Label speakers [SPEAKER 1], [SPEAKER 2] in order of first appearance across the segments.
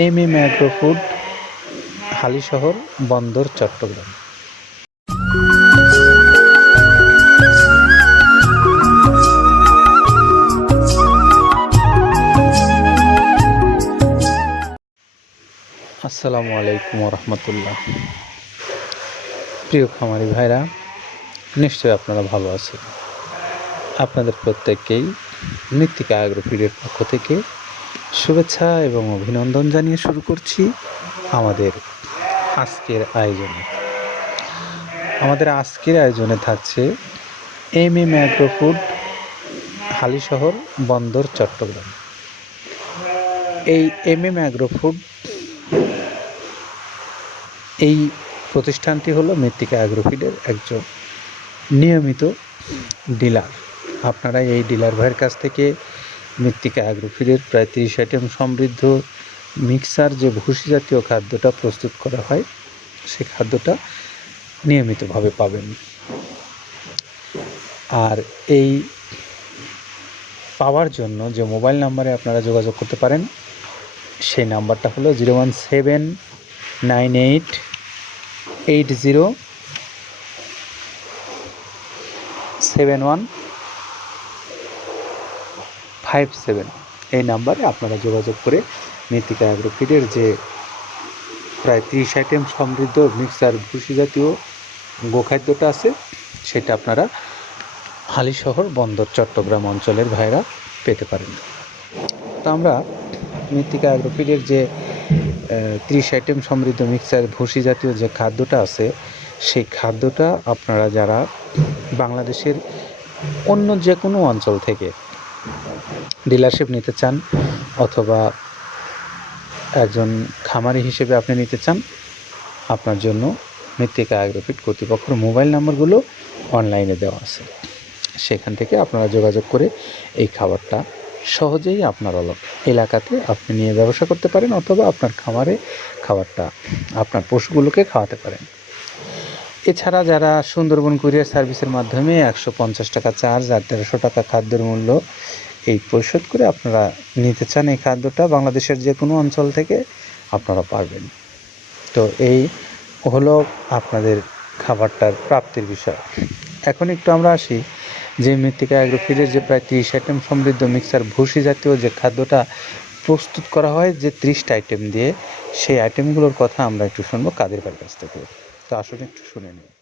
[SPEAKER 1] M M agro food, Halishahar, Bandar, Chattogram. আসসালামু আলাইকুম রহমতুল্লাহ প্রিয় খামারি ভাইরা, নিশ্চয়ই আপনারা ভালো আছেন। আপনাদের প্রত্যেককেই মৃত্তিকা অ্যাগ্রোফিডের পক্ষ থেকে শুভেচ্ছা এবং অভিনন্দন জানিয়ে শুরু করছি আমাদের আজকের আয়োজনে। আমাদের আজকের আয়োজনে থাকছে M M agro food Halishahar Bandar, Chattogram. এই এম এম অ্যাগ্রো ফুড, এই প্রতিষ্ঠানটি হলো মৃত্তিকা অ্যাগ্রোফিডের একজন নিয়মিত ডিলার। আপনারা এই ডিলার ভাইয়ের কাছ থেকে মৃত্তিকা অ্যাগ্রোফিডের প্রায় তিরিশ আইটেম সমৃদ্ধ মিক্সার যে ভুসি জাতীয় খাদ্যটা প্রস্তুত করা হয়, সে খাদ্যটা নিয়মিতভাবে পাবেন। আর এই পাওয়ার জন্য যে মোবাইল নাম্বারে আপনারা যোগাযোগ করতে পারেন, সেই নাম্বারটা হলো zero one seven nine eight eight zero seven one five seven এই নাম্বারে আপনারা যোগাযোগ করে মৃত্তিকা অ্যাগ্রোফিডের যে প্রায় তিরিশ আইটেম সমৃদ্ধ মিক্সার ভুসি জাতীয় গোখাদ্যটা আছে, সেটা আপনারা হালিশহর বন্দর চট্টগ্রাম অঞ্চলের ভাইরা পেতে পারেন। তো আমরা মৃত্তিকা অ্যাগ্রোফিডের যে ত্রিশ আইটেম সমৃদ্ধ মিক্সার ভুসি জাতীয় যে খাদ্যটা আছে, সেই খাদ্যটা আপনারা যারা বাংলাদেশের অন্য যে কোনো অঞ্চল থেকে ডিলারশিপ নিতে চান অথবা একজন খামারি হিসেবে আপনি নিতে চান, আপনার জন্য মৃত্তিকা অ্যাগ্রোফিট কর্তৃপক্ষের মোবাইল নাম্বারগুলো অনলাইনে দেওয়া আছে। সেখান থেকে আপনারা যোগাযোগ করে এই খাবারটা সহজেই আপনার এলাক- এলাকাতে আপনি নিয়ে ব্যবসা করতে পারেন অথবা আপনার খামারে খাবারটা, আপনার পশুগুলোকে খাওয়াতে পারেন। এছাড়া যারা সুন্দরবন কুরিয়ার সার্ভিসের মাধ্যমে একশো পঞ্চাশ টাকা চার্জ আর তেরোশো টাকা খাদ্যের মূল্য এই পরিশোধ করে আপনারা নিতে চান এই খাদ্যটা বাংলাদেশের যে কোনো অঞ্চল থেকে আপনারা পারবেন। তো এই হলো আপনাদের খাবারটার প্রাপ্তির বিষয়। এখন একটু আমরা আসি যে মৃত্তিকা অ্যাগ্রোফিডের যে প্রায় তিরিশ আইটেম সমৃদ্ধ মিক্সার ভুসি জাতীয় যে খাদ্যটা প্রস্তুত করা হয় যে ত্রিশটা আইটেম দিয়ে, সেই আইটেমগুলোর কথা আমরা একটু শুনব কাদের কাছ থেকে। তো আসলে একটু শুনে নিই।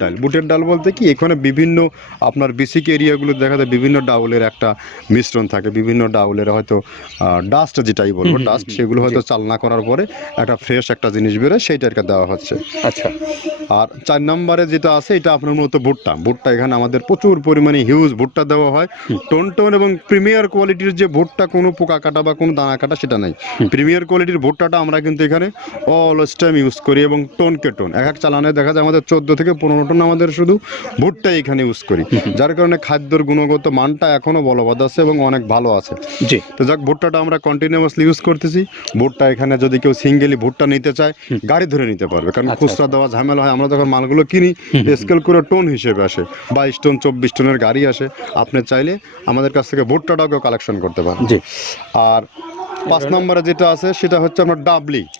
[SPEAKER 2] ডাল। বুটের ডাল বলতে কি এখানে বিভিন্ন আপনার বেসিক এরিয়াগুলো দেখা যায় বিভিন্ন ডাউলের একটা মিশ্রণ থাকে বিভিন্ন ডাউলের হয়তো ডাস্ট যেটাই বলব ডাস্ট সেগুলো হয়তো চালনা করার পরে একটা ফ্রেশ একটা জিনিস বেরোয় সেইটাকে দেওয়া হচ্ছে।
[SPEAKER 1] আচ্ছা।
[SPEAKER 2] আর চার নম্বরে যেটা আছে এটা আপনার মূলত ভুট্টা। ভুট্টা এখানে আমাদের প্রচুর পরিমাণে হিউজ ভুট্টা দেওয়া হয়। টোন টোন এবং প্রিমিয়ার কোয়ালিটির যে ভুট্টা কোনো পোকা কাটা বা কোনো দানা কাটা সেটা নাই। প্রিমিয়ার কোয়ালিটির ভুট্টাটা আমরা কিন্তু এখানে অলস টাইম ইউজ করি এবং টোনকে টোন এক এক চালানে দেখা যায় আমাদের চোদ্দ থেকে পনেরো টন আমাদের শুধু ভুট্টা এখানে ইউজ করি। যার কারণে খাদ্যর গুণগত মানটা এখনও বলবৎ আছে এবং অনেক ভালো আছে।
[SPEAKER 1] জি।
[SPEAKER 2] তো যাক ভুট্টাটা আমরা কন্টিনিউয়াসলি ইউজ করতেছি। ভুট্টা এখানে যদি কেউ সিঙ্গেলি ভুট্টা নিতে চায় গাড়ি ধরে নিতে পারবে। কারণ
[SPEAKER 1] আচ্ছা,
[SPEAKER 2] খুচরা দেওয়া ঝামেলা হয় আমরা যখন মালগুলো কিনি স্কেল করে টোন হিসেবে আসে। বাইশ টন চব্বিশ টনের গাড়ি আসে। আপনি চাইলে আমাদের কাছ থেকে ভুট্টাটাও কেউ কালেকশন করতে পারেন।
[SPEAKER 1] জি।
[SPEAKER 2] আর পাঁচ নম্বরে যেটা আছে সেটা হচ্ছে আপনার ডাবলি।
[SPEAKER 1] আচ্ছা আচ্ছা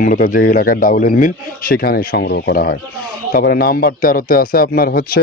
[SPEAKER 2] মূলত যে এলাকায় ডাউলের মিল সেখানে সংগ্রহ করা হয়। তারপরে নাম্বার তেরোতে আছে আপনার হচ্ছে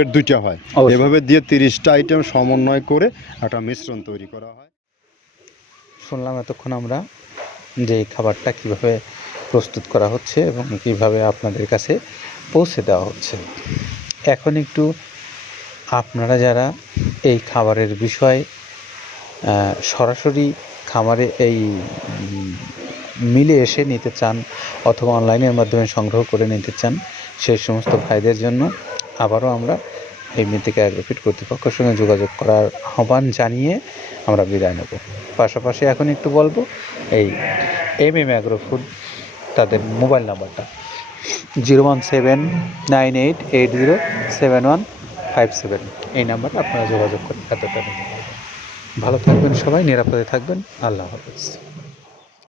[SPEAKER 2] দুইটা হয়। এভাবে দিয়ে তিরিশটা আইটেম সমন্বয় করে একটা মিশ্রণ তৈরি করা হয়।
[SPEAKER 1] শুনলাম এতক্ষণ আমরা যে এই খাবারটা কীভাবে প্রস্তুত করা হচ্ছে এবং কীভাবে আপনাদের কাছে পৌঁছে দেওয়া হচ্ছে। এখন একটু আপনারা যারা এই খাবারের বিষয়ে সরাসরি খামারে এই মিলে এসে নিতে চান অথবা অনলাইনের মাধ্যমে সংগ্রহ করে নিতে চান সেই সমস্ত ভাইদের জন্য আবারও আমরা এই মৃত্তিকা অ্যাগ্রোফিট কর্তৃপক্ষের সঙ্গে যোগাযোগ করার আহ্বান জানিয়ে আমরা বিদায় নেব। পাশাপাশি এখন একটু বলব, এই এম এম অ্যাগ্রোফুড তাদের মোবাইল নাম্বারটা zero one seven nine eight eight zero seven one five seven. এই নাম্বারে আপনারা যোগাযোগ করে এতটা নিতে ভালো থাকবেন সবাই, নিরাপদে থাকবেন। আল্লাহ হাফেজ।